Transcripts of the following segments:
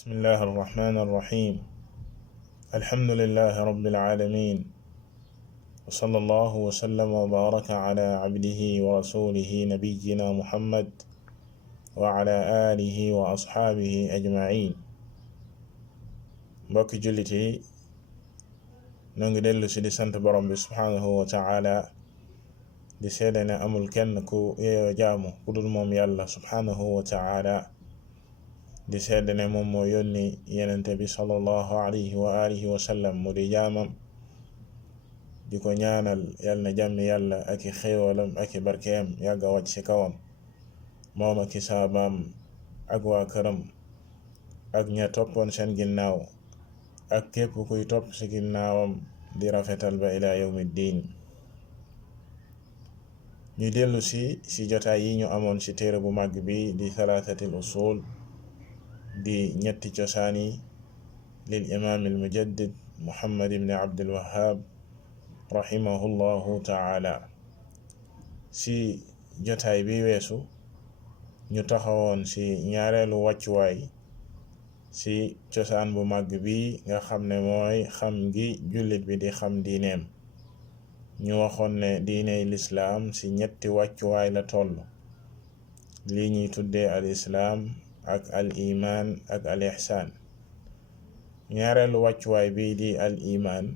بسم الله الرحمن الرحيم. الحمد لله رب العالمين، وصلى الله وسلم وبارك على عبده ورسوله نبينا محمد وعلى آله وأصحابه أجمعين. mbokki jullit yi noo ngi dellu si di sant borom bi subhaanahu wa taala di seede ne amul kenn ku yeyoo jaamu ku dul moom yàlla subhaanahu wa taala, di seede ne moom moo yónni yenente bi sallallahu alayhi wa alihi wa sallam mu di jaamam, di ko ñaanal yal na jàmmi yàlla ak i xéewalam ak i barkeem yàgga wàcc ci kawam moom ak i saabaam ak waa këram ak ña toppoon seen ginnaaw ak képp kuy topp ci ginnaawam di rafetal ba ila yawmi diin. ñu dellu si jotaay yi ñu amoon ci téere bu màgg bi di thalathatil usul, di ñetti cosaani lil imaam al mujaddid Muhammad ibn Abdul Wahhab rahimahullahu taala. ci jotaay bi weesu ñu taxawoon ci ñaareelu wàccuwaay ci cosaan bu màgg bi nga xam ne mooy xam gi jullit bi di xam diineem. ñu waxoon ne diiney lislaam ci ñetti wàccuwaay la toll, lii ñuy tuddee al islaam ak al imaan ak al ihsaan. ñaareelu wàccuwaay bi di al imaan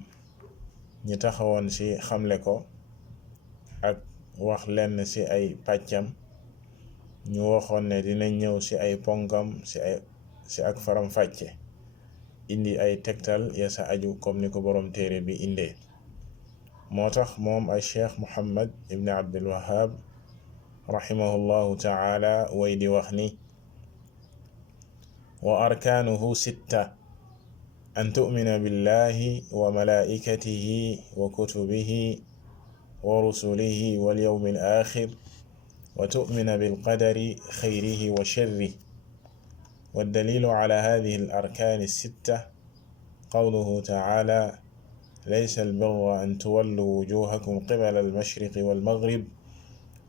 ñu taxawoon ci xamle ko ak wax lenn ci ay pàccam. ñu waxoon ne dina ñëw ci ay ponkam ci ak faram fàcce, indi ay tegtal ya sa aju comme ni ko boroom téere bi indee. moo tax moom ay cheikh Muhammad ibn Abdul Wahhab rahimahullahu taala way di wax ni wa arkaanuhu sitta: an tu'mina billahi wa malaa'ikatihi wa kutubihi wa rusulihi wal yawmil aaxir wa tu'mina bil qadari xayrihi wa sharrihi. والدليل على هذه الأركان الستة قوله تعالى: ليس البر أن تولوا وجوهكم قبل المشرق والمغرب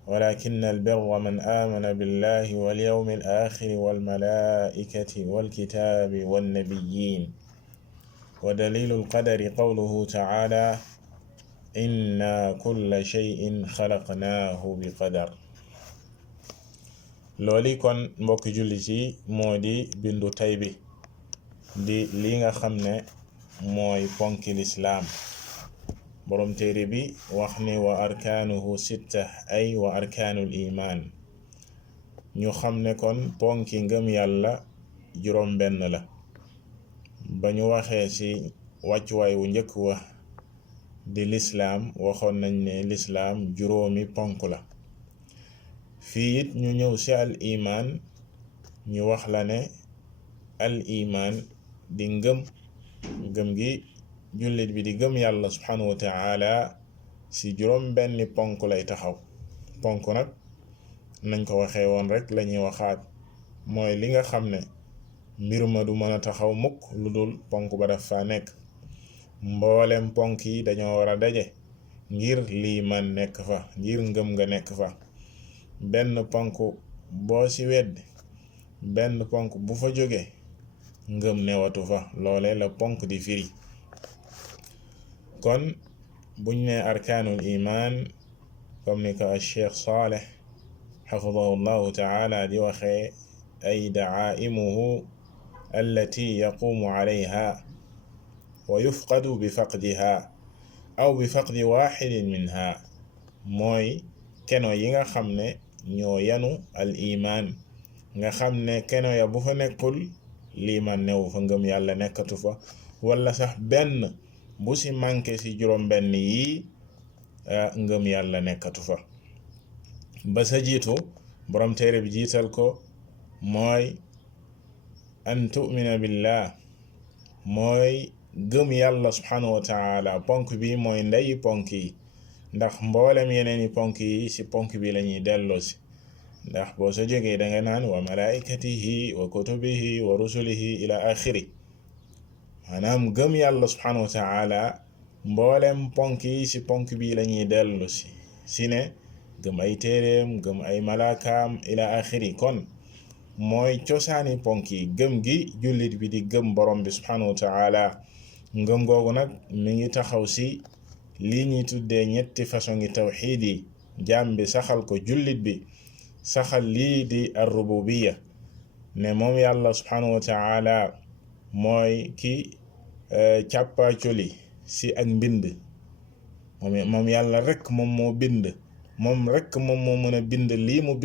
ولكن البر من آمن بالله واليوم الآخر والملائكة والكتاب والنبيين. ودليل القدر قوله تعالى: إنا كل شيء خلقناه بقدر. looli kon mbokki jullit yi moo di bindu tay bi di li nga xam ne mooy ponki lislaam. boroom téere bi wax ni wa arkaanuhu sitta ay wa arkaanul imaan. ñu xam ne kon ponki ngëm yàlla juróom benn la. ba ñu waxee ci wàccuwaay wu njëkk wa di lislaam waxoon nañ ne lislaam juróomi ponk la. fii it ñu ñëw ci al imaan, ñu wax la ne al imaan di ngëm gi jullit bi di gëm yàlla subhanahu wa taala ci juróom benni ponk lay taxaw. ponk nag nañ ko waxee woon rek lañuy waxaat, mooy li nga xam ne mbir ma du mën a taxaw mukk lu dul ponk ba daf fa nekk. mboolem ponk yi dañoo war a daje ngir liimaan nekk fa, ngir ngëm nga nekk fa. benn ponk boo ci wedd, benn ponk bu fa jóge ngëm newatu fa. loole la ponk di firi. kon buñ ne arkaanul imaan, comme ni ko Cheikh Saleh xafidahu llahu taala di waxee, ay daaimuhu allati yaqumu alayha wa yufqadu bi faqdiha aw bi faqdi waxidin minha. mooy keno yi nga xam ne ñoo yanu al imaan, nga xam ne keno ya bu fa nekkul liimaan newu fa, ngëm yàlla nekkatu fa. wala sax benn bu ci manqué ci juróom benn yi ngëm yàlla nekkatu fa. ba sa jiitu borom téere bi jiital ko mooy an tu'mina billah, mooy gëm yàlla subhanahu wa taala. ponk bi mooy ndeyi ponk yi, ndax mboolem yeneeni ponk yi ci ponk bi lañuy delloo si. ndax boo sa jógee da nga naan wa malaikatihi wa kutubihi wa rusulihi ila axiri. maanaam gëm yàlla subhanahu wa taala mboolem ponk yi ci ponk bi lañuy dellu si ne gëm ay téeréem, gëm ay malaakaam ila axiri. kon mooy cosaani ponk yi gëm gi jullit bi di gëm borom bi subhanahu wa taala ngëm googu nag mi ngi taxaw si lii ñuy tuddee ñetti façon ngi tawxiid yi jaam bi saxal ko jullit bi saxal lii di ar-rububiyya ne moom yàlla subhanahu wa taala mooy ki càppaacoli si ak mbind moom yàlla rekk moom moo bind moom rekk moom moo mën a bind lii mu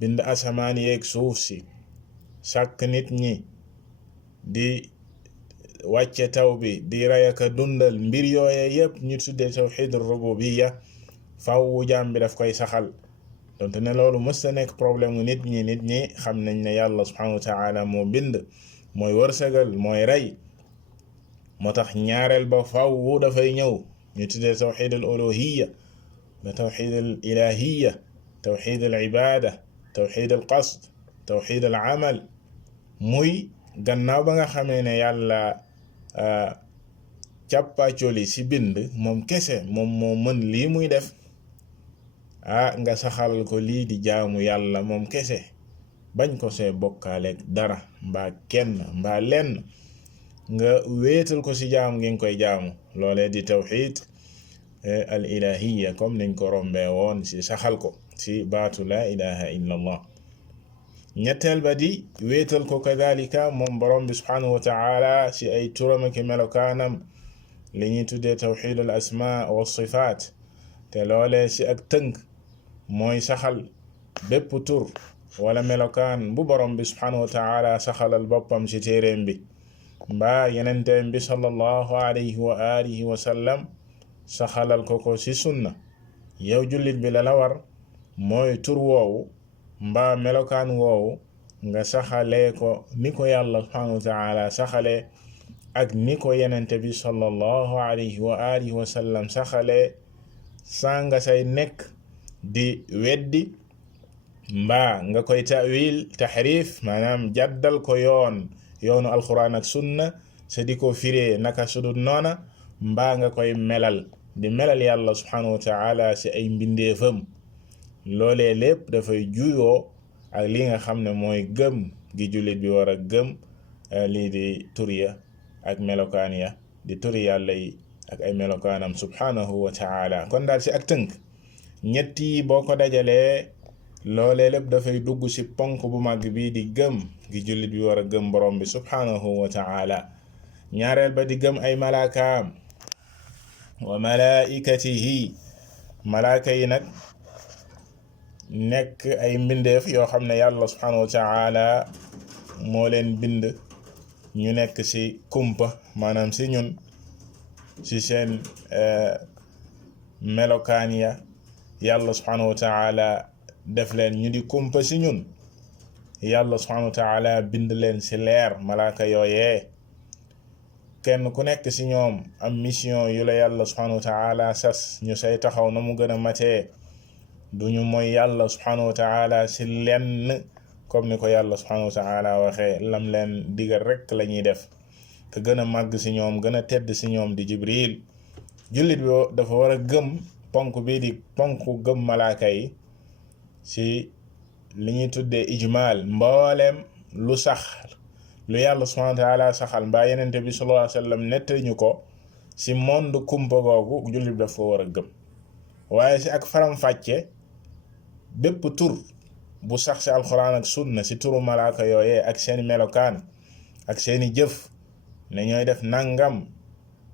bind asamaan yeeg suuf si sàkk nit ñi di wàcce taw bi di rey ak dundal mbir yooye yépp ñu tuddee tawxiid rububiyya fawwu jaam bi daf koy saxal donte ne loolu mës ta nekk problème mu nit ñi xam nañ ne yàlla subhanahu wa taala moo bind mooy wërsëgal mooy rey moo tax ñaareel ba fawwu dafay ñëw ñu tuddee tawxiid al uluhiyya la tawxiid al ilahiyya tawxiid al ibada tawxiid al qasd tawxiid al amal muy gannaaw ba nga xamee ne yàlla càppaacoli si bind moom kese moom moo mën lii muy def nga saxal ko lii di jaamu yàlla moom kese bañ ko see bokkaaleeg dara mbaa kenn mbaa lenn nga wéetal ko si jaamu ngi nga koy jaamu loolee di tawxiid al ilahiyya comme niñ ko rombee woon si saxal ko si baatu la ilaha illa allah ñetteel ba di wéetal ko kadalika moom borom bi subhanahu wa taala si ay turam ak melokaanam li ñuy tuddee tawxiid al asma wa sifaat te loolee si ak tënk mooy saxal bépp tur wala melokaan bu borom bi subhanahu wa taala saxalal boppam si téeréem bi mbaa yenenteem bi sallallahu alayhi wa alihi wa sallam saxalal ko si sunna yow jullit bi la war mooy tur woowu mbaa melokaan woowu nga saxalee ko ni ko yàlla subhanahu wa taala saxalee ak ni ko yenente bi sallallahu alayhi wa alihi wa sallam saxalee saa nga say nekk di weddi mbaa nga koy tawil tahrif maanaam jaddal ko yoonu alquran ak sunna sa di ko firee naka sudut noona mbaa nga koy melal di melal yàlla subhanahu wa taala si ay mbindeefam loolee lépp dafay juyoo ak li nga xam ne mooy gëm gi jullit bi war a gëm lii di turiya ak melokaan ya di turi yàlla yi ak ay melokaanam subhanahu wa taala kon daal si ak tënk ñett yi boo ko dajalee loolee lépp dafay dugg si ponk bu mag bi di gëm gi jullit bi war a gëm borom bi subhanahu wa taala ñaareel ba di gëm ay malaakaam wa malaikatihi malaaka yi nag nekk ay mbindeef yoo xam ne yàlla subhanahu wa taala moo leen bind ñu nekk ci kumpa maanaam ci ñun ci seen melokaan ya yàlla subhanahu wa taala def leen ñu di kumpa ci ñun yàlla subhanahu wa taala bind leen ci leer malaaka yooyee kenn ku nekk ci ñoom am mission yu la yàlla subhanahu wa taala sas ñu say taxaw na mu gën a matee duñu mooy yàlla subhanahu wa taala ci lenn comme ni ko yàlla subhanahu wa taala waxee lam leen digal rekk la ñuy def te gën a màgg ci ñoom gën a tedd ci ñoom di jibril jullit bi dafa war a gëm ponk bii di ponk gëm malaaka yi ci li ñuy tuddee ijmal mbooleem lu sax lu yàlla subhanahu wa taala saxal mbaa yenente bi sallallahu alayhi wa sallam nettali ñu ko ci monde kumpa googu jullit bi dafa war a gëm waaye ci ak faram-fàcce bépp tur bu sax ci alxuraan ak sunna ci turu malaaka yooyee ak seeni melokaan ak seeni jëf ne ñooy def nangam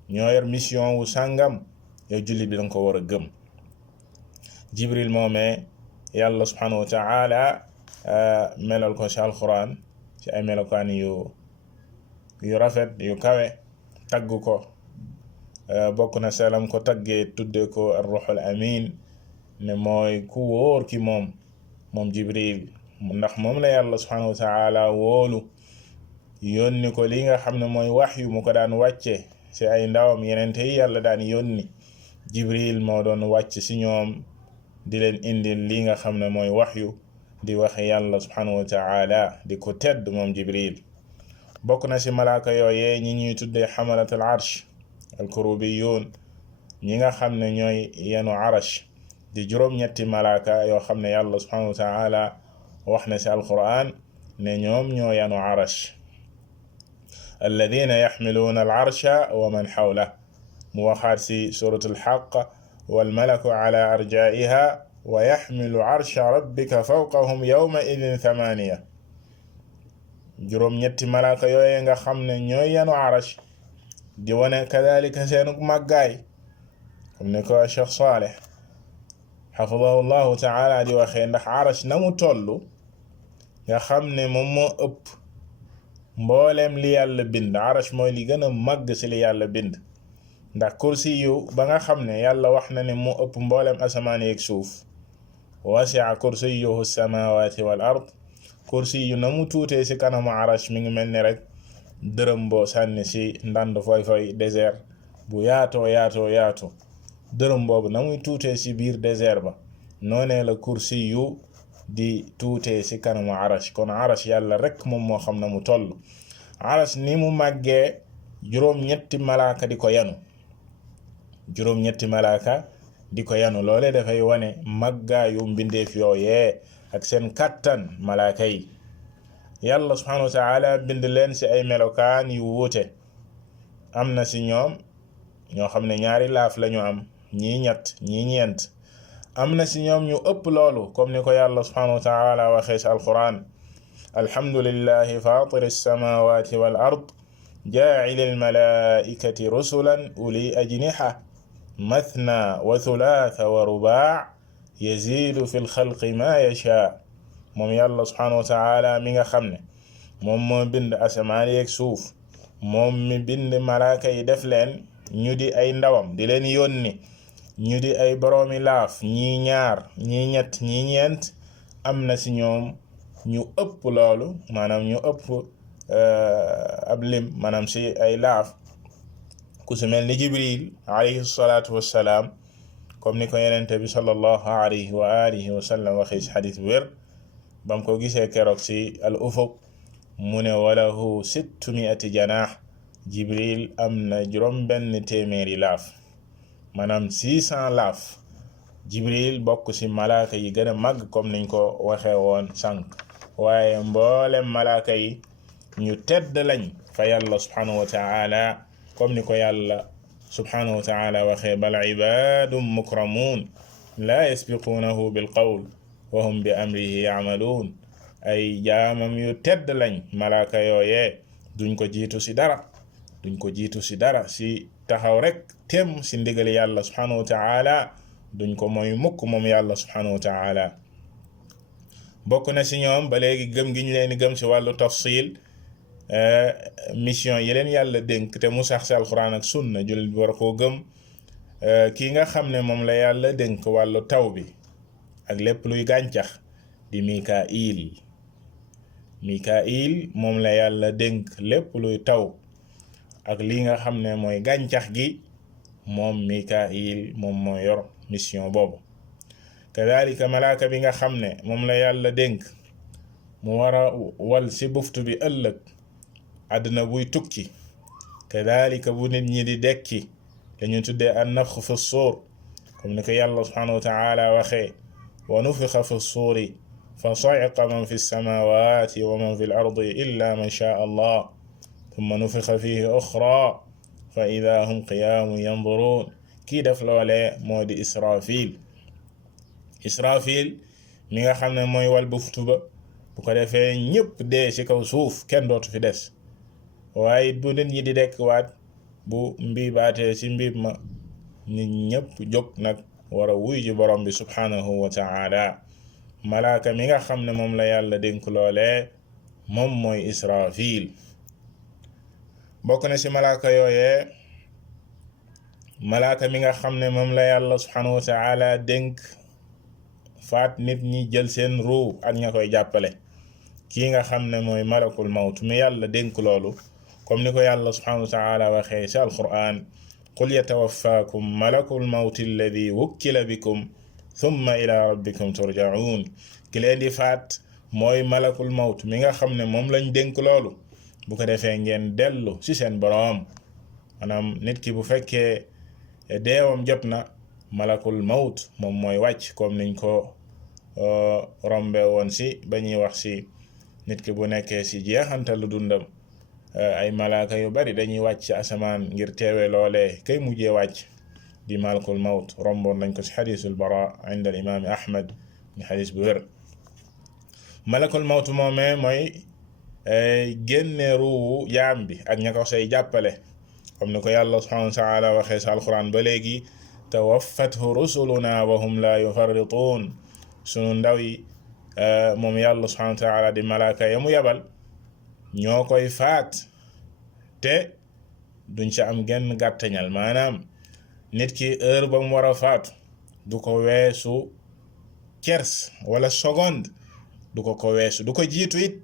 ñoo yor mission wu sàngam yow jullit bi danga ko war a gëm jibril moomee yàlla subhanahu wa taala melal ko ci alxuraan ci ay melokaan yu rafet yu kawe tagg ko bokk na selam ko taggee tudde ko ar-ruhul amin ne mooy ku wóor ki moom jibril ndax moom la yàlla subhanahu wa taala wóolu yónni ko li nga xam ne mooy wahyu mu ko daan wàcce ci ay ndawam yenente yi yàlla daan yónni jibril moo doon wàcc ci ñoom di leen indil li nga xam ne mooy wahyu di waxe yàlla subhanahu wa taala di ko tedd moom jibril bokk na ci malaaka yooyee ñi ñuy tuddee xamalatul arsh alkurubiyun ñi nga xam ne ñooy yenu arash di juróom-ñetti malaaka yoo xam ne yàlla subhanahu wa taala wax na ci alquran ne ñoom ñoo yanu arash alladina yaxmiluuna al arsha wa man xawla mu waxaat ci suratul xaq walmalaku ala arjaiha wa yaxmilu arsha rabbika fawqahum yawma idin thamaniya juróom ñetti malaaka yooye nga xam ne ñooy yanu arash di wane kadalika seenu màggaay comme ne ko Cheikh Saleh xafidahu llahu taala di waxee ndax arash na mu toll nga xam ne moom moo ëpp mbooleem li yàlla bind arash mooy li gën a màgg ci li yàlla bind ndax kursi yu ba nga xam ne yàlla wax na ne moo ëpp mbooleem asamaan yeeg suuf wasi'a kursiyuhu samawati wal ard kursi yu na mu tuutee ci kanamu arash mi ngi mel ni rek dërëm boo sànni ci ndand foy désert bu yaatoo dërëm boobu na muy tuutee ci biir désert ba noonee la kursi yu di tuutee ci kanamu arash kon arash yàlla rek moom moo xam na mu toll arash ni mu màggee juróom-ñetti malaaka di ko yanu juróom-ñetti malaaka di ko yanu loole dafay wane màggaayu mbindeef yooyee ak seen kàttan malaaka yi yàlla subhanahu wa taala bind leen ci ay melokaan yu wuute am na ci ñoom ñoo xam ne ñaari laaf lañu am ñii ñett ñii ñeent am na ci ñoom ñu ëpp loolu comme ni ko yàlla subhanahu wa taala waxee ci alquran alhamdulillahi fatiri alsamawati wal ard jaacili almalaikati rusulan uli ajniha mathna wa thulatha wa rubaa yazidu fi lxalqi ma yashaa moom yàlla subhanahu wa taala mi nga xam ne moom moo bind asamaan yeeg suuf moom mi bind malaaka yi def leen ñu di ay ndawam di leen yónni ñu di ay boroomi laaf ñii ñaar ñii ñett ñii ñeent am na ci ñoom ñu ëpp loolu maanaam ñu ëpp ab lim maanaam ci ay laaf ku ci mel ni jibril alayhi salaatu wassalaam comme ni ko yenente bi sallallahu alayhi wa alihi wa sallam waxee ci xadis bu wér bam ko gisee keroog ci al ufuq mu ne walahu 600 janaax jibril am na juróom benn téeméeri laaf maanaam 600 laaf jibril bokk ci malaaka yi gën a màgg comme niñ ko waxee woon sànq waaye mboolem malaaka yi ñu tedd lañ fa yàlla subhanahu wa taala comme ni ko yàlla subhanahu wa taala waxee bal ibadun mukramun la yasbiquunahu bil qawl wa hum bi amrihi ya'maluun ay jaamam yu tedd lañ malaaka yooyee duñ ko jiitu ci dara ci taxaw rek tem ci ndigal yàlla subhanahu wa taala duñ ko mooy mukk moom yàlla subhanahu wa taala bokk na ci ñoom ba léegi gëm gi ñu leen di gëm ci wàllu tafsil mission yi leen yàlla dénk te mu sax ci alquran ak sunna jullit bi war koo gëm kii nga xam ne moom la yàlla dénk wàllu taw bi ak lépp luy gàncax di Mikail moom la yàlla dénk lépp luy taw ak li nga xam ne mooy gàncax gi moom Mikail moom moo yor mission boobu kadalika malaaka bi nga xam ne moom la yàlla dénk mu war a wal ci buftu bi ëllëg àdduna buy tukki kadalika bu nit ñi di dekki dañu tuddee an nafx fi suur comme ni ko yàlla subhanahu wa taala waxee wa nufixa fi suuri fa sa'iqa man fi samawati wa man fi al-ardi illa man shaa allah thumma nufixa fihi uxra fa ida hum qiyaamun yanduruun kii def loolee moo di Israfil mi nga xam ne mooy wal buftu ba bu ko defee ñëpp dee ci kaw suuf kenn dootu fi des waaye bu nit ñi di dekk waat bu mbiibaatee ci mbiib ma nit ñëpp jóg nag war a wuy ji borom bi subhanahu wa ta'ala malaaka mi nga xam ne moom la yàlla dénk loolee moom mooy Israfil bokk na ci malaaka yooyee malaaka mi nga xam ne moom la yàlla subhanahu wa ta'ala dénk faat nit ñi jël seen ruu ak ña koy jàppale kii nga xam ne mooy malakul mawt mi yàlla dénk loolu comme ni ko yàlla subhanahu wa ta'ala waxee ci alquran qul yatawaffaakum malakul mawti alladi wukkila bikum thumma ila rabbikum turja'un ki leen di faat mooy malakul mawt mi nga xam ne moom lañ dénk loolu bu ko defee ngeen dellu ci seen boroom maanaam nit ki bu fekkee deewam jot na malakul mawt moom mooy wàcc comme niñ ko rombe woon si ba ñuy wax si nit ki bu nekkee si jeexantalu dundam ay malaaka yu bari dañuy wàcc ci asamaan ngir teewe loolee kay mujjee wàcc di malakul mawt romboon nañ ko si xadisul bara inda al imaami ahmad ni xadis bu wér malakul mawt moomee mooy génne ruuwu jaam bi ak ña ko say jàppale comme ni ko yàlla subhanahu wa taala waxee sa alquran ba léegi tawaffathu rusuluna wa hum la yufarrituun sunu ndaw yi moom yàlla subhanahu wa taala di malaaka ya mu yabal ñoo koy faat te duñ ca am genn gàttañal maanaam nit ki heure ba mu war a faatu du ko weesu kers wala seconde du ko weesu du ko jiitu it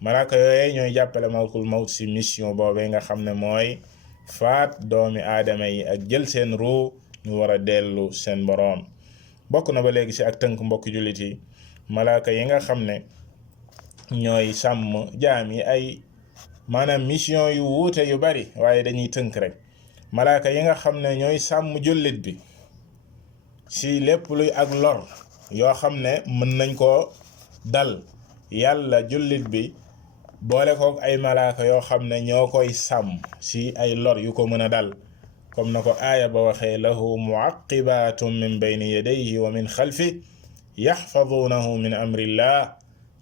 malaaka yooye ñooy jàppale malakul mawt si mission boobee nga xam ne mooy faat doomi aadama yi ak jël seen ruu ñu war a dellu seen boroom bokk na ba léegi si ak tënk mbokk jullit yi malaaka yi nga xam ne ñooy sàmm jaam yi ay maanaam mission yu wuute yu bari waaye dañuy tënk rek malaaka yi nga xam ne ñooy sàmm jullit bi si lépp luy ak lor yoo xam ne mën nañ koo dal yàlla jullit bi boole kook ay malaaka yoo xam ne ñoo koy sàmm si ay lor yu ko mën a dal comme na ko aaya ba waxee lahu muaqibatun min bayni yadayhi wa min xalfi yaxfadunahu min amrillah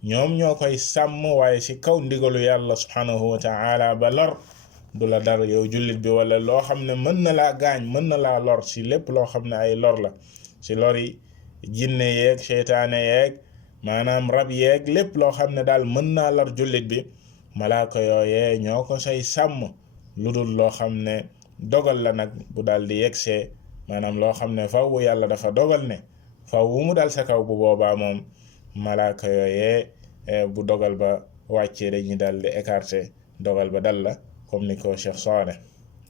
ñoom ñoo koy sàmm waaye si kaw ndigalu yàlla subhanahu wa taala ba lor du la dar yow jullit bi wala loo xam ne mën na laa gaañ mën na laa lor si lépp loo xam ne ay lor la si lor yi jinne yeeg seytaane yeeg maanaam rab yeeg lépp loo xam ne daal mën naa lor jullit bi malaaka yooyee ñoo ko say sàmm lu dul loo xam ne dogal la nag bu daal di yegsee maanaam loo xam ne faw yàlla dafa dogal ne faw mu dal sa kaw bu boobaa moom malaaka yooyee bu dogal ba wàccee dañuy daal di écarté dogal ba dal la comme ni ko Cheikh Saleh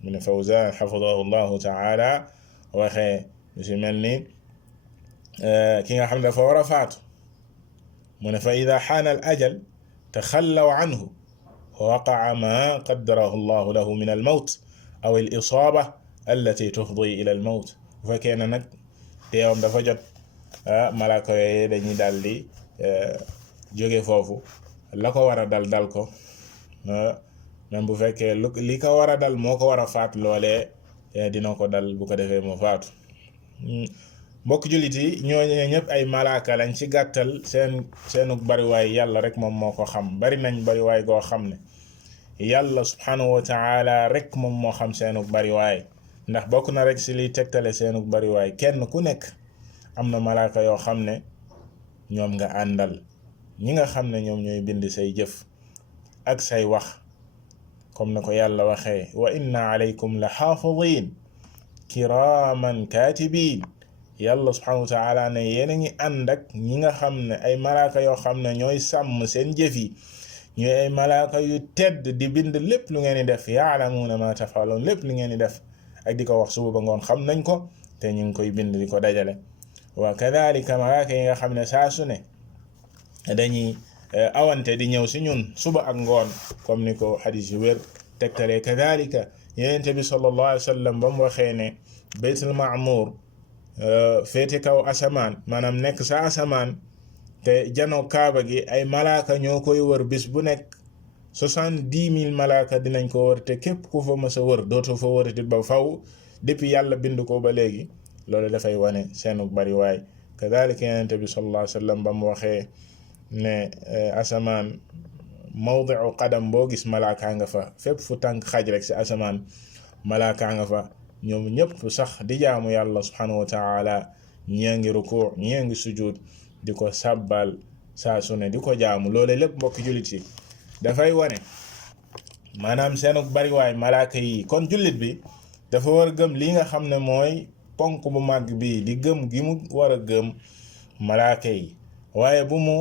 mu ne Fawzan xafidahu llahu taala waxee lu si mel ni ki nga xam ne dafa war a faatu mu ne fa ida xaana al ajal taxallaw anhu wa waqaa ma qaddarahu llahu lahu min al mawt aw al isaaba allati tufdi ila al mawt bu fekkee ne nag teewam dafa jot malaaka yooyu dañuy daal di jóge foofu la ko war a dal dal ko même bu fekkee li ko war a dal moo ko war a faat loolee dina ko dal bu ko defee mu faatu mbokk jullit yi ñooñu ñëpp ay malaaka lañ ci gàttal seenu bariwaay yàlla rek moom moo ko xam bari nañ bariwaay goo xam ne yàlla subhanahu wa taala rek moom moo xam seenu bariwaay ndax bokk na rek si liy tegtale seenu bariwaay kenn ku nekk am na malaaka yoo xam ne ñoom nga àndal ñi nga xam ne ñoom ñooy bind say jëf ak say wax comme na ko yàlla waxee wa inna alaykum la xaafidin kiraman katibin yàlla subhanahu wa taala ne yéen a ngi ànd ak ñi nga xam ne ay malaaka yoo xam ne ñooy sàmm seen jëf yi ñooy ay malaaka yu tedd di bind lépp lu ngeen di def yaalamuuna ma tafaloon lépp lu ngeen di def ak di ko wax suba ba ngoon xam nañ ko te ñu ngi koy bind di ko dajale wa kadalika malaaka yi nga xam ne saa su ne dañuy awante di ñëw si ñun suba ak ngoon comme ni ko xadis yu wér tegtalee kadalika yenente bi sallallahu alayhi wa sallam ba mu waxee ne baytul maamur féete kaw asamaan maanaam nekk sa asamaan te jano kaaba gi ay malaaka ñoo koy wër bis bu nekk 70,000 malaaka dinañ ko wër te képp ku fa mës a wër dootoo fa wërati ba faw depuis yàlla bind ko ba léegi loolu dafay wane seenu bari waay kadalika yenente bi sallallahu alayhi wa sallam ba mu waxee ne asamaan mawdiu qadam boo gis malaaka nga fa fépp fu tànk xaj rek si asamaan malaaka nga fa ñoom ñëpp sax di jaamu yàlla subhanahu wa taala ñii ngi ruku ñii ngi sujud di ko sàbbal saa su ne di ko jaamu loole lépp mbokk jullit yi dafay wane maanaam seenu bariwaay malaaka yi kon jullit bi dafa war a gëm li nga xam ne mooy ponk bu màgg bi di gëm gi mu war a gëm malaaka yi waaye bu mu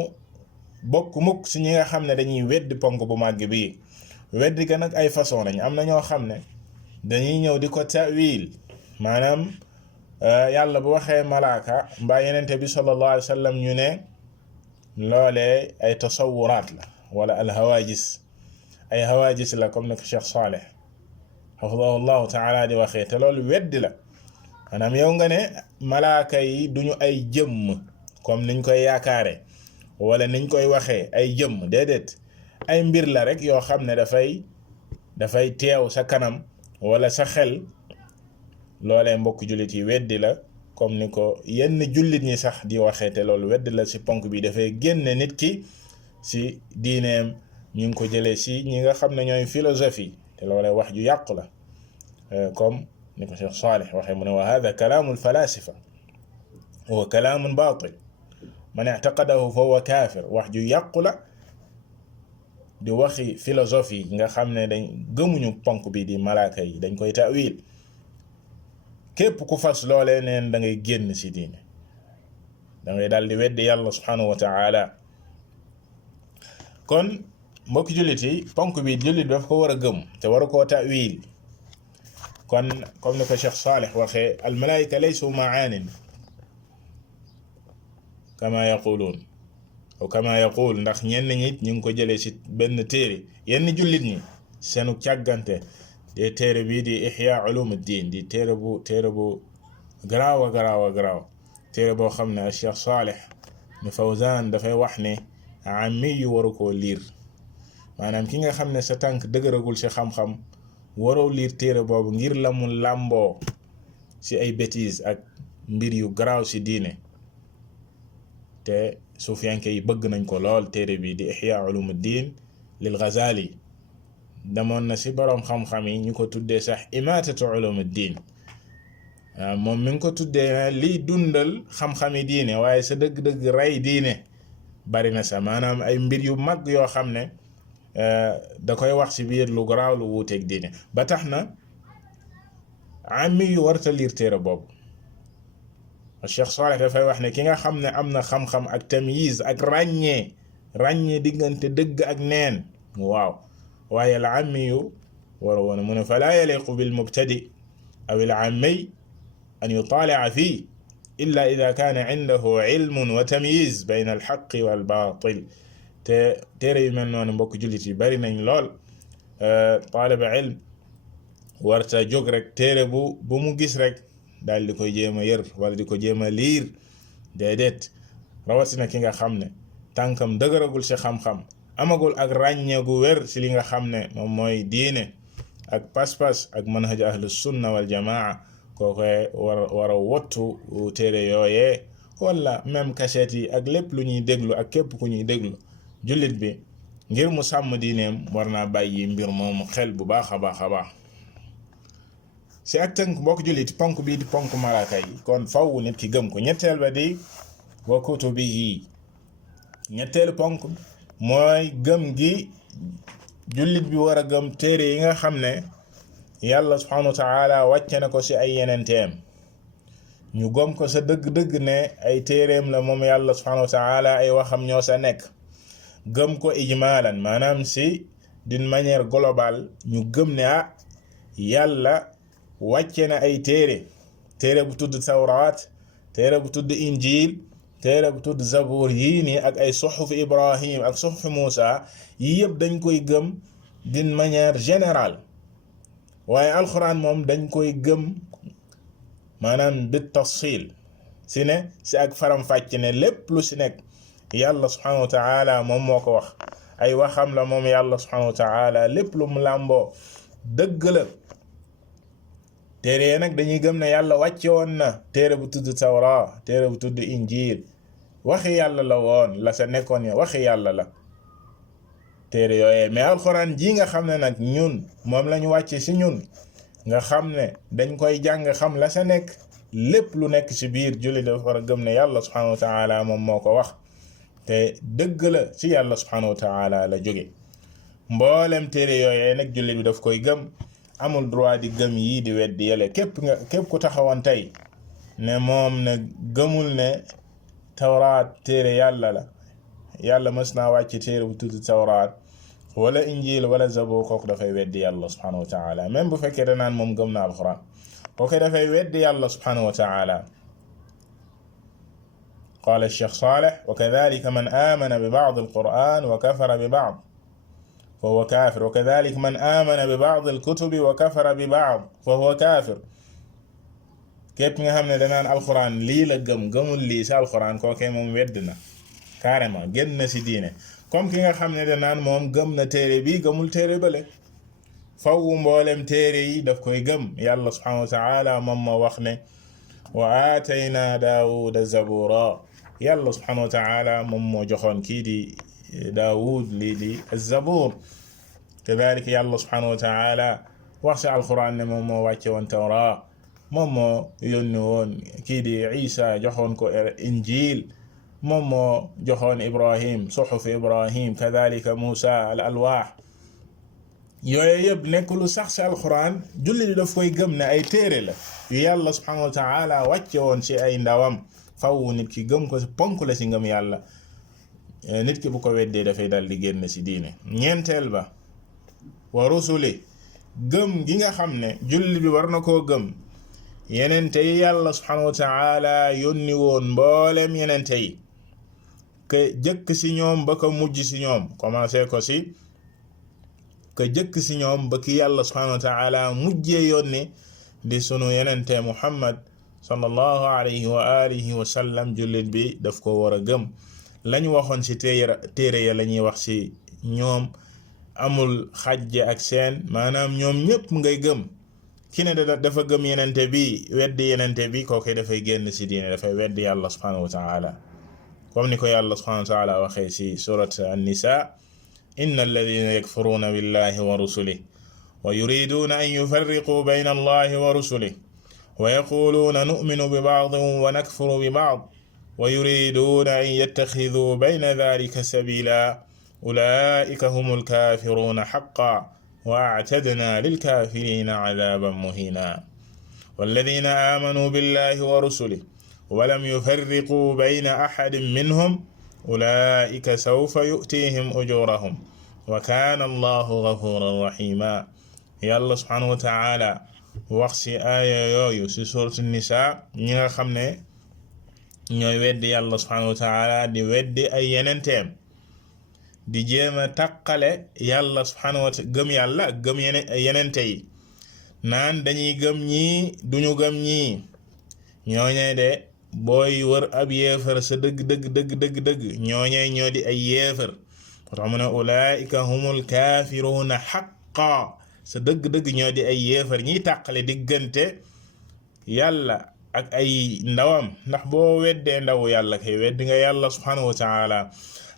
bokk mukk si ñi nga xam ne dañuy weddi ponk bu màgg bi weddi ga nag ay façon lañ am na ñoo xam ne dañuy ñëw di ko tawil maanaam yàlla bu waxee malaaka mbaa yenente bi sallallahu alayhi wa sallam ñu ne loolee ay tasawuraat la wala al hawajis ay hawajis la comme ne ko Cheikh Saleh xafidahu llahu taala di waxee te loolu weddi la maanaam yow nga ne malaaka yi duñu ay jëmm comme niñ koy yaakaare wala niñ koy waxee ay jëmm déedéet ay mbir la rek yoo xam ne dafay teew sa kanam wala sa xel loolee mbokk jullit yi weddi la comme ni ko yenn jullit ñi sax di waxee te loolu weddi la ci ponk bi dafay génne nit ki ci diineem. ñu ngi ko jëlee ci ñi nga xam ne ñooy philosophie te loolee wax ju yàqu la comme ni ko Cheikh Salih waxee mu ne wa hada kalaamu alfalasifa huwa kalaamun baatil man i'taqadahu fa huwa kaafir wax ju yàqu la di waxi philosophie nga xam ne dañ gëmuñu ponk bi di malaaka yi dañ koy ta'wil képp ku fas loolee neen da ngay génn ci diine da ngay daal di weddi yàlla subhanahu wa ta'ala kon mbokki jullit yi ponk bi jullit daf ko war a gëm te waru koo ta'wil kon comme ni ko Cheikh Salih waxee al malaayika laysu ma'aanin kama yaquluun aw kama yaqul ndax ñenn ñi ñu ngi ko jëlee ci benn téere yenn jullit ñi seenu càggante de téere bii di Ihya Ulumuddin di téere bu garaaw a garaaw téere boo xam ne Cheikh Salih ni Fawzan dafay wax ne ami yu waru koo liir maanaam ki nga xam ne sa tànk dëgëragul ci xam-xam waroo liir téere boobu ngir la mu làmboo ci ay bêtises ak mbir yu garaaw ci diine te suufiyanke yi bëgg nañ ko lool téere bi di Ihya Ulumuddin lil Ghazali demoon na ci boroom xam-xam yi ñu ko tuddee sax imatatu Ulumuddin moom mi ngi ko tuddee liy dundal xam-xami diine waaye sa dëgg-dëgg rey diine bari na sa maanaam ay mbir yu mag yoo xam ne da koy wax ci biir lu garaaw lu wuuteeg diine ba tax na ami yu warta liir téere boobu Cheikh Salih dafay wax ne ki nga xam ne am na xam-xam ak tamyiz ak ràññee diggante dëgg ak neen waaw waaye al ami yu war woon mu ne falaa yaliqu bil mubtadi aw al ammi an yutaali'a fii illa ida kaana indahu ilmun wa tamyiz bayna al haqqi wal baatil te téere yu mel noonu mbokk jullit yi bari nañ lool taaliba ilm warta jóg rek téere bu mu gis rek daal di koy jéem a yër wala di ko jéem a liir déedéet rawatina ki nga xam ne tànkam dëgëragul ci xam-xam amagul ak ràññee gu wér ci li nga xam ne moom mooy diine ak pas-pas ak manhaj ahlu sunna wal jamaa kookoy war a wottu téere yooyee wala même cassette yi ak lépp lu ñuy déglu ak képp ku ñuy déglu jullit bi ngir mu sàmm diineem war naa bàyyi mbir moomu xel bu baax a baax si ak tënk mbokk jullit ponk bii di ponk malaaka yi kon faw nit ki gëm ko ñetteel ba di wa kutubihi ñetteelu ponk mooy gëm gi jullit bi war a gëm téere yi nga xam ne yàlla subhanahu wa ta'ala wàcce na ko ci ay yenenteem ñu gëm ko sa dëgg-dëgg ne ay téereem la moom yàlla subhanahu wa ta'ala ay waxam ñoo sa nekk gëm ko ijmalan maanaam ci d'une manière globale ñu gëm ne yàlla wàcce na ay téere bu tudd tawraat téere bu tudd injil téere bu tudd zabuur yii nii ak ay suxuf ibrahim ak suxuf muusa yi yëpp dañ koy gëm d'une manière générale waaye alxuraan moom dañ koy gëm maanaam bit tafsil si ne si ak faram-fàcc ne lépp lu si nekk yàlla subhanahu wa ta'ala moom moo ko wax ay waxam la moom yàlla subhanahu wa ta'ala lépp lu mu làmboo dëgg la téere yi nag dañuy gëm ne yàlla wàcce woon na téere bu tudd tawra téere bu tudd injil waxi yàlla la woon la sa nekkoon ya waxi yàlla la téere yooyee mais alxuraan ji nga xam ne nag ñun moom lañu wàcce ci ñun nga xam ne dañ koy jàng xam la sa nekk lépp lu nekk ci biir julli dafa war a gëm ne yàlla subhanahu wa ta'ala moom moo ko wax te dëgg la ci yàlla subhanahu wa ta'ala la jóge mboolem téere yooyee nag julli bi daf koy gëm amul droit di gëm yii di weddi yële képp ku taxawoon tey ne moom ne gëmul ne tawraat téere yàlla la yàlla mës naa wàcc téere bu tudd tawraat wala injil wala zabur kooku dafay weddi yàlla subhanahu wa ta'ala même bu fekkee danaan moom gëm na alquran kooku dafay weddi yàlla subhanahu wa ta'ala qala Cheikh Salih wa kadhalika man amana bi ba'd alquran wa kafara bi ba'd فهو كافر وكذلك من آمن ببعض الكتب وكفر ببعض فهو كافر képp nga xam ne danaan alxuraan lii la gëmul lii si alxuraan kookee moom wedd na carrément génn na si diine comme ki nga xam ne danaan moom gëm na téere bi gëmul téere bale faw mboolem téere yi daf koy gëm yàlla subhanahu wa taala moom moo wax ne wa aatayna daawuda zabura yàlla subhanahu wa taala moom moo joxoon kii di daawud lii di zabur kadalika yàlla subhanahu wa taala wax si alquran ne moom moo wàcce woon tawra moom moo yónni woon kii di isa joxoon ko injil moom moo joxoon ibrahim suxuf ibrahim kadalika musa al alwaax yooyu yëpp nekk lu sax si alquran julli di daf koy gëm ne ay téere la yu yàlla subhanahu wa taala wàcce woon si ay ndawam faw nit ki gëm ko si ponk la si ngëm yàlla nit ki bu ko weddee dafay dal di génn si diine ñeenteel ba wa rusuli gëm gi nga xam ne julli bi war na koo gëm yenente yi yàlla subhanahu wa taala yónni woon mboolem yenente yi ka jëkk si ñoom ba ko mujj si ñoom commencé ko si ka jëkk si ñoom ba ki yàlla subhanahu wa taala mujjee yónni di sunu yenente muhammad sallallahu alayhi wa alihi wa sallam jullit bi daf ko war a gëm lañu waxoon si téere ya la ñuy wax si ñoom amul xajje ak seen maanaam ñoom ñëpp ngay gëm ki ne dafa gëm yenente bi weddi yenente bi kooku dafay génn si diine dafay weddi yàlla subhanahu wa taala comme ni ko yàlla subhanahu wa taala waxee si surat an-nisa inna alladina yakfuruna billahi wa rusulih wa yuriduna an yufarriqu bayna allahi wa rusulih wa yaquluna nu'minu bi ba'din wa nakfuru bi ba'd wa yuriduna an yattakhidhu bayna dhalika sabila ulaika humul kafiruna haqqan wa a'tadna lil kafirina 'adaban muhina walladhina amanu billahi wa rusulihi wa lam yufarriqu bayna ahadin minhum ulaika sawfa yu'tihim ujurahum wa kana allahu ghafuran rahima yàlla subhanahu wa ta'ala wax si aaya yooyu si suuratu nisa ñi nga xam ne ñooy weddi yàlla subhanahu wa ta'ala di weddi ay yenenteem di jéem a taqale yàlla subhanahu wa ta'ala gëm yàlla ak gëm yenente yi naan dañuy gëm ñii duñu gëm ñii ñooñee de booy wër ab yéefar sa dëgg ñooñee ñoo di ay yéefar moo tax mu ne ulaika humul kafiruna haqqan sa dëgg ñoo di ay yéefar ñiy tàqale diggante yàlla ak ay ndawam ndax boo weddee ndawu yàlla kay weddi nga yàlla subhanahu wa ta'ala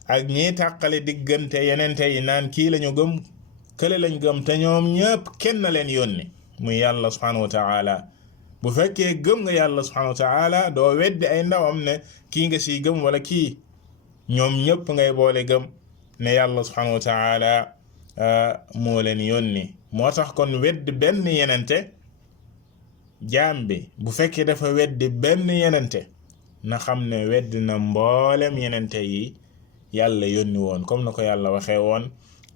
ak ñiy tàqale diggante yenente yi naan kii lañu gëm kële lañ gëm te ñoom ñëpp kenn leen yónni muy yàlla subhanahu wa ta'ala bu fekkee gëm nga yàlla subhanahu wa ta'ala doo weddi ay ndawam ne kii nga siy gëm wala kii ñoom ñëpp ngay boole gëm ne yàlla subhanahu wa ta'ala moo leen yónni moo tax kon weddi benn yenente jaam bi bu fekkee dafa weddi benn yenente na xam ne weddi na mboolem yenente yi yàlla yónni woon comme na ko yàlla waxee woon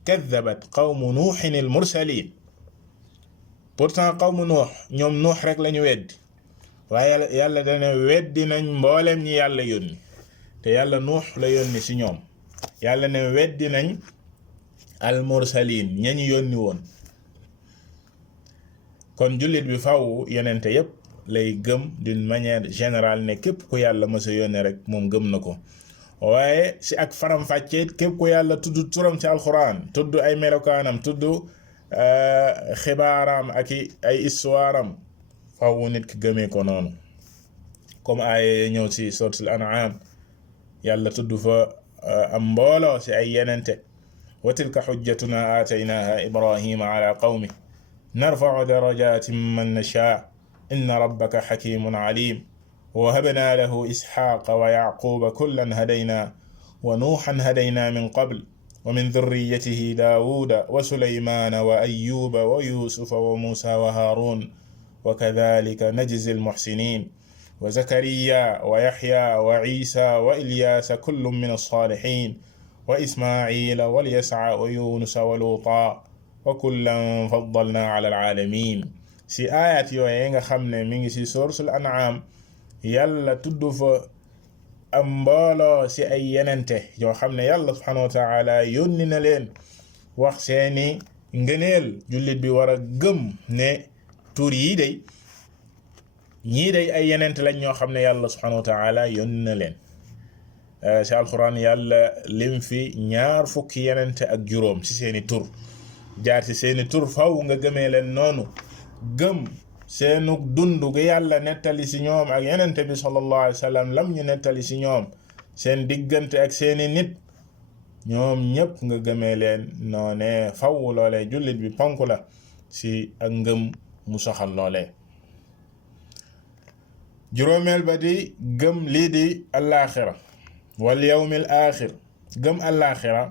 kaddabat qawmu nuuhin al mursalin pourtant qawmu nuux ñoom nuux rek lañu weddi waaye yàlla dana weddi nañ mboolem ñi yàlla yónni te yàlla nuux la yónni ci ñoom yàlla ne weddi nañ al mursalin ñañu yónni woon kon jullit bi faw yenente yépp lay gëm d'une manière générale ne képp ku yàlla mësa yónne rek moom gëm na ko waaye si ak faram-fàcceet képp ku yàlla tudd turam ci alquran tudd ay melokaanam tudd xibaaram ak ay histoire-am faw nit ki gëmee ko noonu comme ay ñëw ci suratul an'am yàlla tudd fa am mbooloo si ay yenente wa tilka hujjatuna aataynaha ibrahima ala qawmi narfa'u darajatin man nasha inna rabbaka hakimun alim ووهبنا له إسحاق ويعقوب كلا هدينا ونوحا هدينا من قبل ومن ذريته داود وسليمان وأيوب ويوسف وموسى وهارون وكذلك نجزي المحسنين وزكريا ويحيى وعيسى وإلياس كل من الصالحين وإسماعيل واليسع ويونس ولوطا وكلا فضلنا على العالمين si ayat yooyu nga xam ne mi ngi ci suratul an'am yàlla tudd fa am mbooloo ci ay yenente yoo xam ne yàlla subhanahu wa ta'ala yónni na leen wax seeni ngëneel jullit bi war a gëm ne tur yi day ñii day ay yenent lañ ñoo xam ne yàlla subhanahu wa taala yónni na leen ci alquran yàlla lim fi 20 yenente ak juróom ci seeni tur jaar ci seeni tur faw nga gëmee leen noonu gëm seenu dund gi yàlla nettali ci ñoom ak yenente bi sallallahu alayhi wa sallam lam ñu nettali ci ñoom seen diggante ak seeni nit ñoom ñépp nga gëmee leen noone faw loolee jullit bi ponk la ci ak ngëm mu soxal loolee juróomeel ba di gëm lii di alaaxira wal yawmil aaxir gëm alaaxira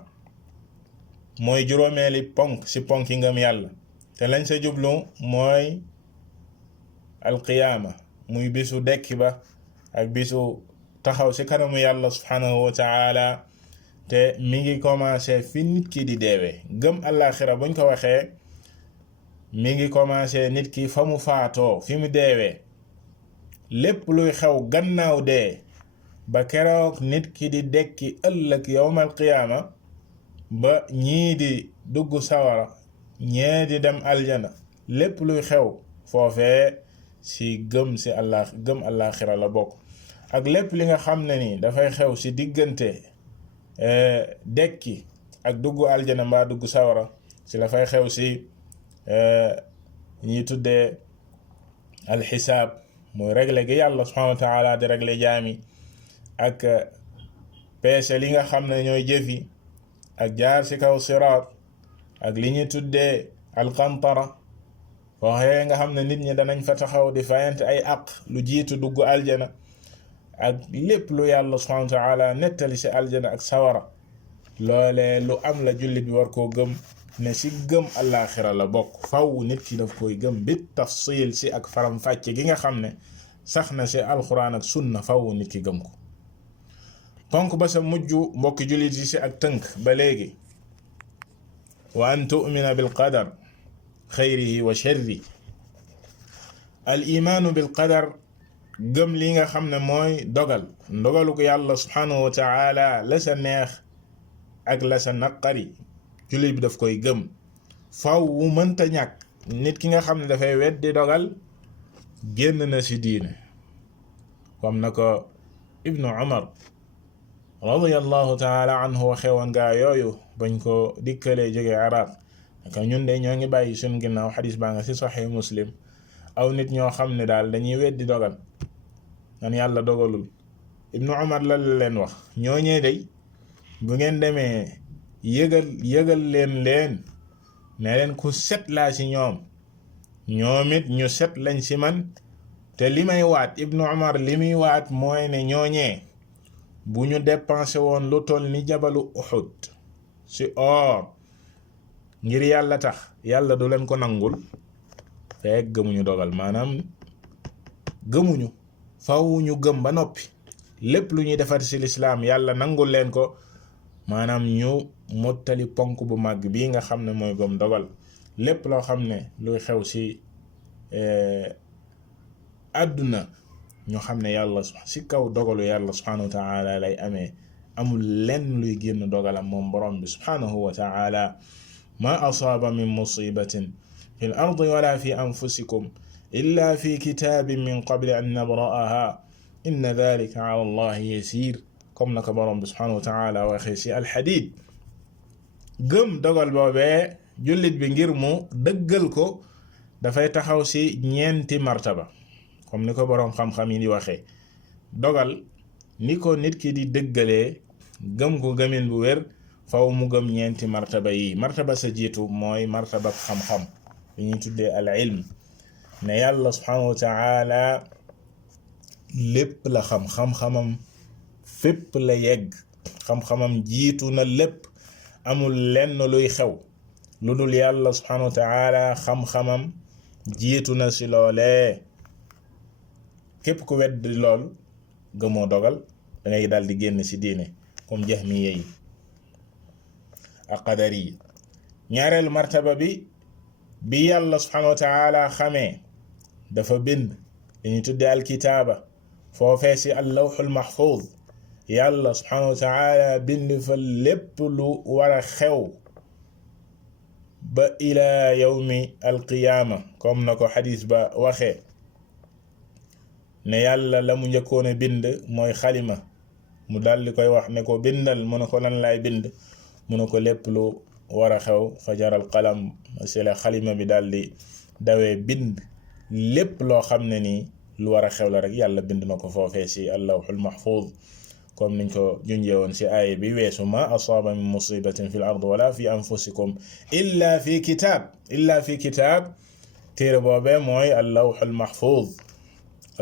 mooy juróomeeli ponk ci ponki ngëm yàlla te lañ sa jublu mooy alqiyaama muy bisu dekki ba ak bisu taxaw ci kanamu yàlla subhanahu wa taala te mi ngi commencé fi nit ki di deewee gëm alaaxira buñ ko waxee mi ngi commencé nit ki fa mu faatoo fi mu deewee lépp luy xew gannaaw dee ba keroog nit ki di dekki ëllëg yawmal qiyaama ba ñii di dugg sawara ñee di dem aljana lépp luy xew foofee ci gëm àllaaxira la bokk ak lépp li nga xam ne ni dafay xew ci diggante dekki ak dugg aljana mbaa dugg sawara ci la fay xew ci ñi tuddee alxisaab mooy réglé gi yàlla subhanahu wa taala di réglé jaami ak peese li nga xam ne ñooy jëfi ak jaar ci kaw siraat ak li ñu tuddee alqantara waxee nga xam ne nit ñi danañ fa taxaw di fayante ay àq lu jiitu dugg aljana ak lépp lu yàlla subhanahu wa taala nettali ci aljana ak sawara loolee lu am la jullit bi war koo gëm ne ci gëm alaaxira la bokk faw nit ki daf koy gëm bit tafsil ci ak faram fàcce gi nga xam ne sax na ci alquran ak sunna faw nit ki gëm ko ponk ba sa mujj mbokki jullit yi ci ak tënk ba léegi wa an tu'mina bil qadar xayrihi wa sharri al imaanu bil qadar gëm li nga xam ne mooy ndogalu ko yàlla subhanahu wa taala la sa neex ak la sa naqari jullit bi daf koy gëm faw wu mënta ñàkk nit ki nga xam ne dafay weddi dogal génn na ci diine comme na ko ibnu umar radiyallahu taala anhu waxewoon gaa yooyu bañ ko dikkalee jóge arab naka ñun de ñoo ngi bàyyi suñ ginnaaw xadis baa nga ci saxih muslim aw nit ñoo xam ne daal dañuy weddi dogal nan yàlla dogalul ibnu umar la leen wax ñooñee day bu ngeen demee yëgal leen ne leen ku set laa ci ñoom it ñu set lañ ci man te li may waat ibnu umar li muy waat mooy ne ñooñee bu ñu dépensé woon lu toll ni jabalu Uhud ci or ngir yàlla tax yàlla du leen ko nangul fekk gëmuñu dogal maanaam gëmuñu faw ñu gëm ba noppi lépp lu ñuy defar ci lislaam yàlla nangul leen ko maanaam ñu mottali ponk bu màgg bii nga xam ne mooy gëm dogal lépp loo xam ne luy xew ci àdduna ñu xam ne yàlla ci kaw dogalu yàlla subhanahu wa taala lay amee amul lenn luy génn dogalam moom borom bi subhanahu wa taala ma asaaba min musibatin fi l ardi wala fi anfusikum illa fi kitaabin min qabli an nabra'aha inna dhalika ala allahi yasir comme naka borom bi subhanahu wa taala waxee ci alxadid gëm dogal boobee jullit bi ngir mu dëggal ko dafay taxaw ci ñeenti martaba comme ni ko boroom xam-xam yi di waxee dogal ni ko nit ki di dëggalee gëm ko gëmin bu wér faw mu gëm ñeenti martaba yi martaba sa jiitu mooy martaba xam-xam li ñuy tuddee al ilm ne yàlla subhanahu wa taala lépp la xam-xamam fépp la yegg xam-xamam jiitu na lépp amul lenn luy xew lu dul yàlla subhanahu wa taala xam-xamam jiitu na ci loolee képp ku wedd lool gëmoo dogal dangay daal di génn ci diine comme jahmiya yi ak qadari yi ñaareelu martaba bi yàlla subhanahu wa taala xamee dafa bind dañuy tuddee alkitaaba foofee ci allawxul mahfuz yàlla subhanahu wa taala bind fa lépp lu war a xew ba ila yawmi alqiyaama comme na ko xadis ba waxee ne yàlla la mu njëkkoon a bind mooy xalima mu dal di koy wax ne ko bindal mu ne ko lan laay bind mu ne ko lépp lu war a xew fa jaral qalam si la xalima bi daal di dawee bind lépp loo xam ne nii lu war a xew la rek yàlla bind na ko foofee si allawxul mahfuz comme niñ ko junjee woon si aaya bi weesu ma asaaba min musibatin fi l ard wala fi anfusikum illa fi kitaab téere boobee mooy allawxul mahfuz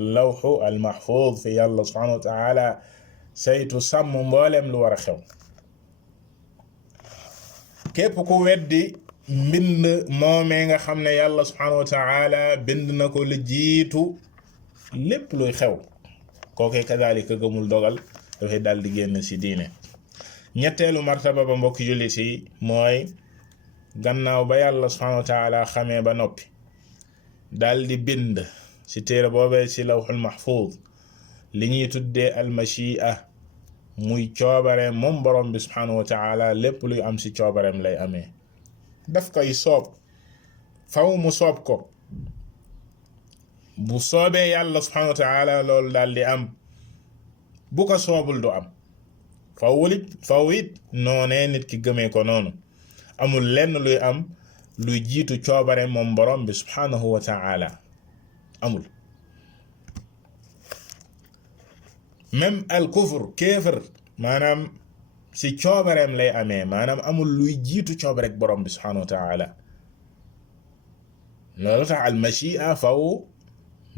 allawxu al mahfuz fi yàlla subhanahu wa taala saytu sàmm mbooleem lu war a xew képp ku weddi mbind moomee nga xam ne yàlla subhanahu wa taala bind na ko lu jiitu lépp luy xew kookee kadaalika gëmul dogal dafay daal di génn ci diine ñetteelu martaba ba mbokk jullit yi mooy gannaaw ba yàlla subhanahu wa taala xamee ba noppi daal di bind ci téere boobee ci lawxul mahfuz li ñuy tuddee almachia muy coobareem moom borom bi subhanahu wa taala lépp luy am ci coobareem lay amee daf koy soob faw mu soob ko bu soobee yàlla subhanahu wa taala loolu daal di am bu ko soobul du am faw it noonee nit ki gëmee ko noonu amul lenn luy am luy jiitu coobare moom borom bi subhanahu wa taala amul même al kufr kéefër maanaam si coobareem lay amee maanaam amul luy jiitu coobarek borom bi subhanahu wa taala loolu tax al machia faw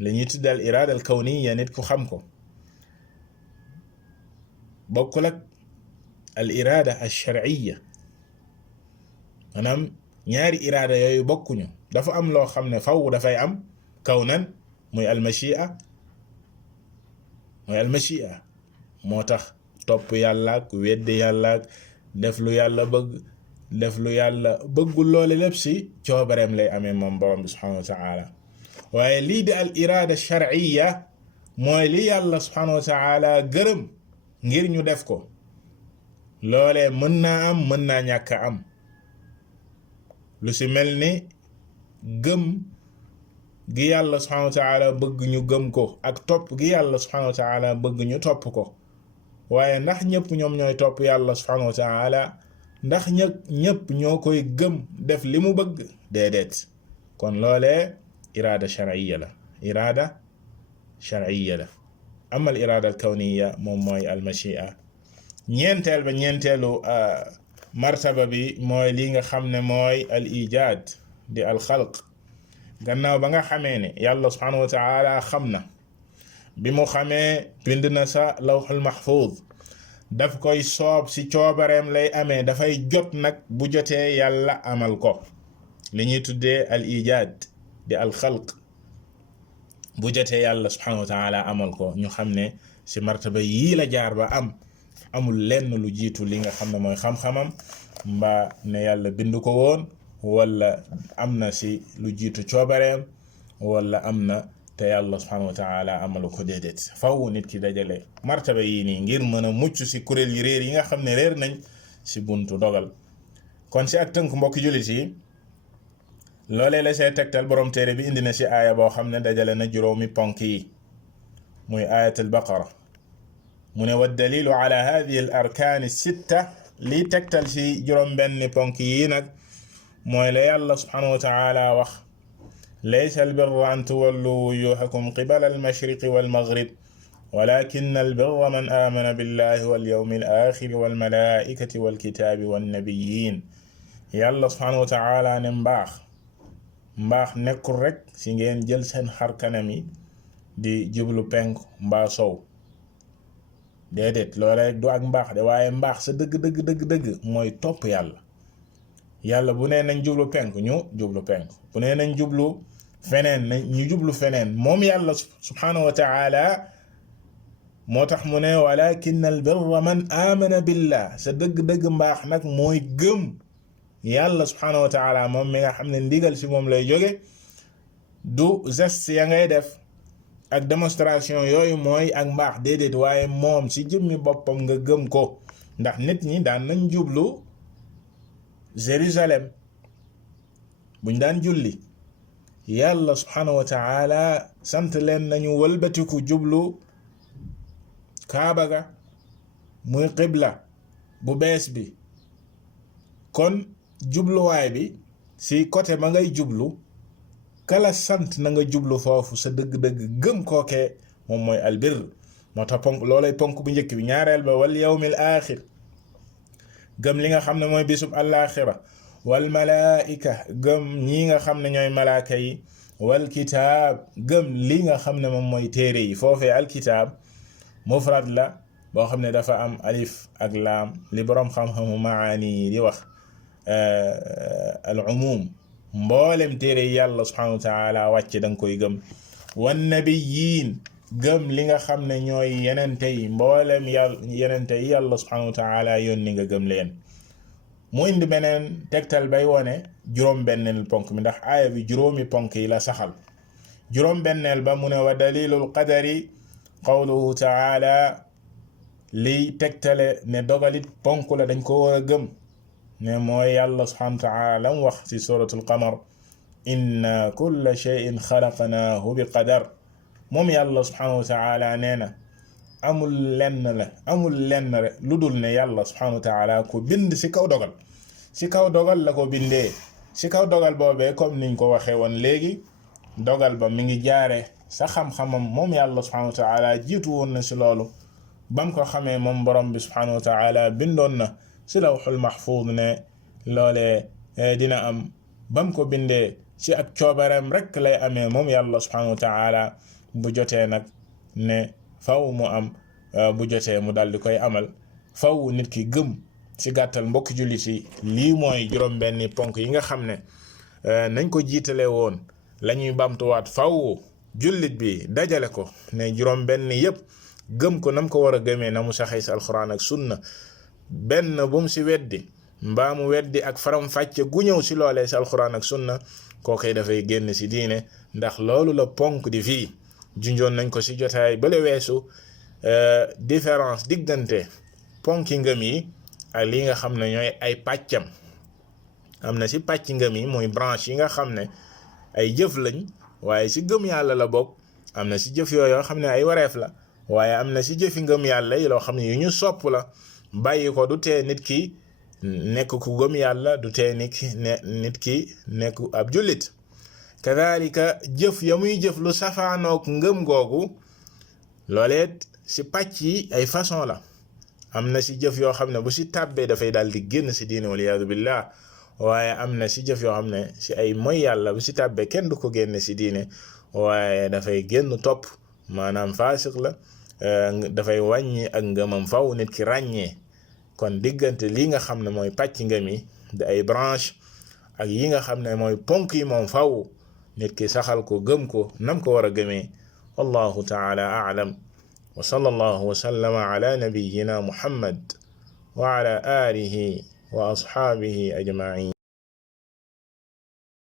li ñuy tudd al irada al kawniya nit ku xam ko bokkul ak al irada al sharciya maanaam ñaari irada yooyu bokkuñu dafa am loo xam ne faw dafay am kawnan muy al machia moo tax topp yàlla ak weddi yàlla ak def lu yàlla bëggul loole lépp si coobareem lay amee moom borom bi subhanahu wa taala waaye lii di al irada sharciya mooy li yàlla subhanahu wa taala gërëm ngir ñu def ko loolee mën naa am mën naa ñàkk am lu si mel ni gëm gi yàlla subhanahu wa taala bëgg ñu gëm ko ak topp gi yàlla subhanahu wa taala bëgg ñu topp ko waaye ndax ñëpp ñoom ñooy topp yàlla subhanahu wa taala ndax ñëpp ñoo koy gëm def li mu bëgg déedéet kon loolee irada sharciya la amal irada al kawniya moom mooy al machia ñeenteelu martaba bi mooy li nga xam ne mooy al ijaad di al xalq gannaaw ba nga xamee ne yàlla subhanahu wa taala xam na bi mu xamee bind na sa lawxul mahfuz daf koy soob ci coobareem lay amee dafay jot nag bu jotee yàlla amal ko li ñuy tuddee al ijaad di al xalq bu jotee yàlla subhanahu wa taala amal ko ñu xam ne ci martaba yii la jaar ba amul lenn lu jiitu li nga xam ne mooy xam-xamam mbaa ne yàlla bind ko woon wala am na ci lu jiitu coobareem wala am na te yàlla subhanahu wa taala amalu ko déedéet faw nit ki dajale martaba yii nii ngir mën a mucc ci kuréel yi réer yi nga xam ne réer nañ ci buntu dogal kon ci ak tënk mbokki jullit yi loolee la see tegtal borom téere bi indi na ci aaya boo xam ne dajale na juróomi ponk yi muy ayatul baqara mu ne wa dalilu ala hadihi al arkaan sitta lii tegtal ci juróom benn ponk yi nag mooy la yàlla subhanahu wa taala wax laysa albirra an tuwallu wujuhakum qibala almashriqi walmaghrib walakin albirra man amana billahi walyawmi alaxiri walmalaikati walkitabi wannabiyin yàlla subhanahu wa taala ne mbaax nekkul rek si ngeen jël seen xar kanam yi di jublu penku mbaa sow déedéet loola rek du ak mbaax de waaye mbaax sa dëgg mooy topp yàlla bu nee nañ jublu penku ñu jublu penku bu nee nañ jublu feneen ñu jublu feneen moom yàlla subhanahu wa taala moo tax mu ne walakin al birra man amana billah sa dëgg mbaax nag mooy gëm yàlla subhanahu wa taala moom mi nga xam ne ndigal si moom lay jóge du geste ya ngay def ak démonstration yooyu mooy ak mbaax déedéet waaye moom si jëmmi boppam nga gëm ko ndax nit ñi daan nañ jublu Jérusalem buñ daan julli yàlla subhanahu wa taala sant leen nañu wëlbatiku jublu kaaba ga muy qibla bu bees bi. kon jubluwaay bi si côté ma ngay jublu kala sant na nga jublu foofu sa dëgg-dëgg gëm kookee moom mooy albir. moo tax ponk loolay ponk bu njëkk bi. ñaareel ba wal yawmil axir gëm li nga xam ne mooy bisub àllaaxira. wal malaika gëm ñi nga xam ne ñooy malaaka yi. wal kitaab gëm li nga xam ne moom mooy téere yi. foofee alkitaab mufrad la boo xam ne dafa am alif ak laam li boroom xam-xamu maani yi di wax al umum mboolem téere yi yàlla subhanahu wa taala wàcce da nga koy gëm. wan nabiyiin gëm li nga xam ne ñooy yenente yi mboolem yenente yi yàlla subhanahu wa taala yónni nga gëm leen. mu indi beneen tegtal bay wone juróom-benneel ponk mi ndax aaya bi juróomi ponk yi la saxal. juróom-benneel ba mu ne wa dalilul qadari qawluhu taala liy tegtale ne dogalit ponk la dañ ko war a gëm ne mooy yàlla subhanahu wa taala lam wax ci suratul qamar inna kulla shay'in xalaqnaahu bi qadar. moom yàlla subhanahu wa taala nee na amul lenn rek lu dul ne yàlla subhanahu wa taala ko bind si kaw dogal la ko bindee. si kaw dogal boobee comme niñ ko waxee woon léegi dogal ba mi ngi jaare sa xam-xamam moom yàlla subhanahu wa taala jiitu woon na si loolu bam ko xamee moom borom bi subhanahu wa taala bindoon na si lawxul mahfuz ne loolee dina am. bam ko bindee ci ak coobareem rek lay amee moom yàlla subhanahu wa taala. bu jotee nag ne faw mu am bu jotee mu dal di koy amal. faw nit ki gëm ci gàttal mbokki jullit yi lii mooy juróom-benni ponk yi nga xam ne nañ ko jiitale woon la ñuy bamtuwaat faw jullit bi dajale ko ne juróom-benni yépp gëm ko nam ko war a gëmee na mu saxee ci alxuraan ak sunna. benn bu mu ci weddi mbaa mu weddi ak faram-fàcce gu ñëw ci loolee ci alxuraan ak sunna kookoy dafay génn ci diine ndax loolu la ponk di fii. junjoon nañ ko ci jotaay bale weesu différence diggante ponki ngëm yi ak li nga xam ne ñooy ay pàccam. am na ci pàcc ngëm yi muy branche yi nga xam ne ay jëf lañ waaye ci gëm yàlla la bokk. am na ci jëf yoo xam ne ay wareef la waaye am na ci jëfi ngëm yàlla yi loo xam ne yu ñu sopp la. bàyyi ko du tee nit ki nekk ku gëm yàlla du tee nit ki nekk ab jullit. kadhalika jëf ya muy jëf lu safaanook ngëm googu looleet ci pàcc yi ay façon la. am na ci jëf yoo xam ne bu ci tàbbee dafay daal di génn ci diine waliyaadu billah waaye am na ci jëf yoo xam ne ci ay moy yàlla bu ci tàbbee kenn du ko génne ci diine waaye dafay génn topp maanaam faasiq la. dafay wàññi ak ngëmam faw nit ki ràññee. kon diggante lii nga xam ne mooy pàcc ngëm yi di ay branche ak yi nga xam ne mooy ponk yi moom faw nit ki saxal ko gëm ko nam ko war a gëmee. wallahu taala a'lam wa sallallahu wa sallama ala nabiyyina muhammad wa ala alihi wa ashabihi ajma'in.